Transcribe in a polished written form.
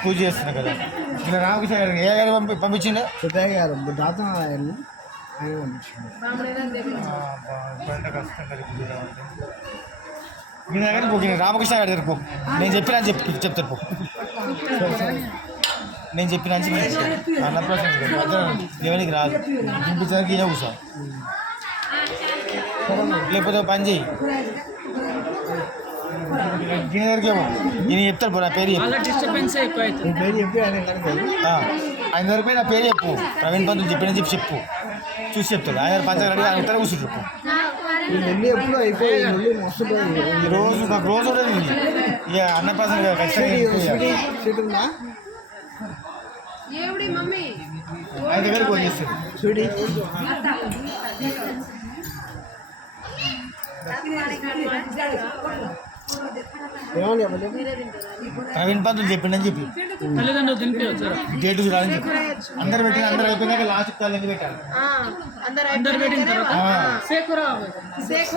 పూజ చేస్తున్నా కదా ఇలా రామకృష్ణ గారు ఏ గారు పంపించిండు సుబ్బయ్య గారు దాత ఆయన పంపించిండు. కష్టం కదా మీ దగ్గర పో రామకృష్ణ గారి దగ్గర పో నేను చెప్పినా అని చెప్తారు పో నేను చెప్పిన అన్నప్రాసం దేవునికి రాదు చూపించడానికి ఈయన కూర్చో లేకపోతే పని చేయి దీని దగ్గరికి ఏమో నేను చెప్తాను పో నా పేరు నీ పేరు చెప్పి ఆయన ఆయన దగ్గర పోయి నా పేరు చెప్పు ప్రవీణ్ పంతులు చెప్పి చెప్పు చూసి చెప్తాడు ఆయన పంచగడి ఆయన ఉత్తర కూర్చుంటారు నెల్లి ఎప్పుడు అయిపోయి నెల్లి మస్తు రోజు నాకు రోజు ఉండదు ఇక అన్నప్రాసం సీట్ ఉందా ఆయన దగ్గరికి వచ్చేస్తాడు చూడి ఏమని చెప్పలేదు ప్రవీణ్ పంతులు చెప్పిండని చెప్పి డేట్ చూడాలని చెప్పి అందరు పెట్టిన అందరు అయిపోయినాక లాస్ట్ కాల్ ఎందుకు పెట్టాలి